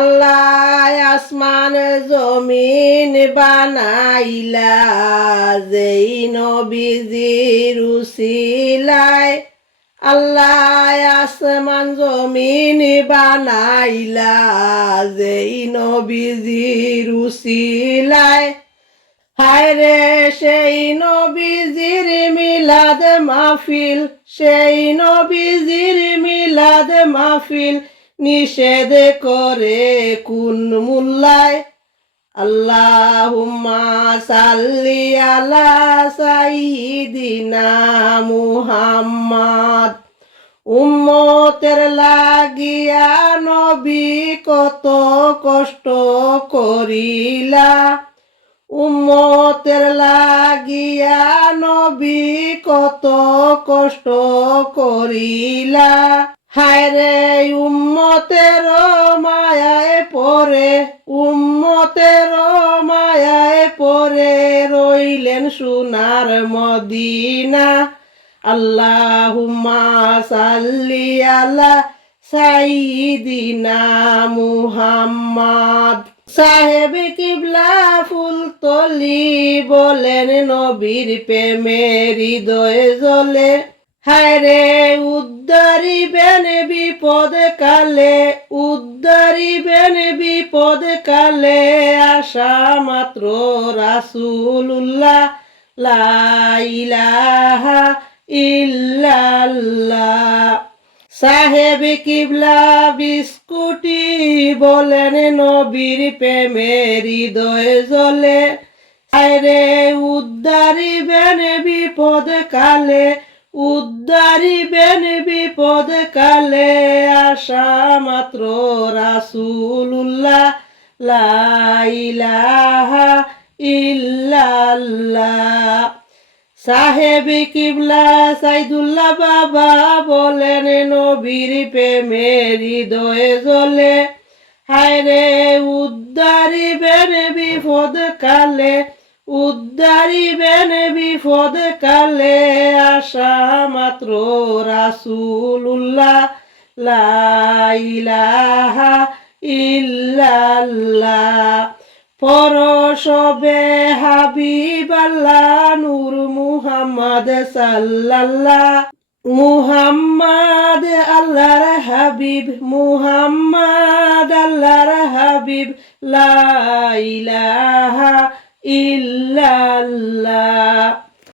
আল্লাহ আসমান জমিন বানাইলা যেই নবীজির উসিলায়। আল্লাহ আসমান জমিন বানাইলা যেই নবীজির উসিলায়। হায়রে সেই নবীজির মিলাদ মাহফিল, সেই নবীজির মিলাদ মাহফিল নিষেধ করে কোন মুল্লায়। আল্লাহুম্মা সাল্লি আলা সাইয়্যিদিনা মুহাম্মদ। উম্মতের লাগিয়া নবী কত কষ্ট করিলা, উম্মতের লাগিয়া নবী কত কষ্ট করিলা। হায়রে উম্মতের মায়ায় পড়ে, উম্মতের মায়ায় পড়ে রইলেন সোনার মদিনা। আল্লাহুম্মা সাল্লি আলা সাইয়্যিদিনা মুহাম্মদ। সাহেব কিবলা ফুলতলি বলেন নবীর প্রেমে হৃদয় জ্বলে। হায়রে উদ্ধারিবেন বিপদ কালে, উদ্ধারিবেন বিপদ কালে আশা মাত্র রাসূলুল্লাহ লা ইলাহা ইল্লাল্লাহ। সাহেব কিবলা বিস্কুটি বলেন নবীর প্রেমে হৃদয় জ্বলে। হায়রে উদ্ধারিবেন বিপদ কালে, উদ্ধারিবেন বিপদ কালে আশা মাত্র রাসূলুল্লাহ লা ইলাহা ইল্লাল্লাহ। সাহেব কিবলা সাইদুল্লাহ বাবা বলেন নবীর প্রেমে হৃদয় জ্বলে। হায়রে উদ্ধারিবেন বিপদ কালে, উদ্ধারিবেন বিপদ কালে আশা মাত্র রাসূলুল্লাহ লা ইলাহা ইল্লাল্লাহ। পরশবে হাবিবাল্লাহ নূর মুহাম্মদ সাল্লাল্লাহ। মুহাম্মদ আল্লাহর হাবিব, মুহাম্মদ আল্লাহর হাবিব লা ইলাহা ইল্লাল্লাহ।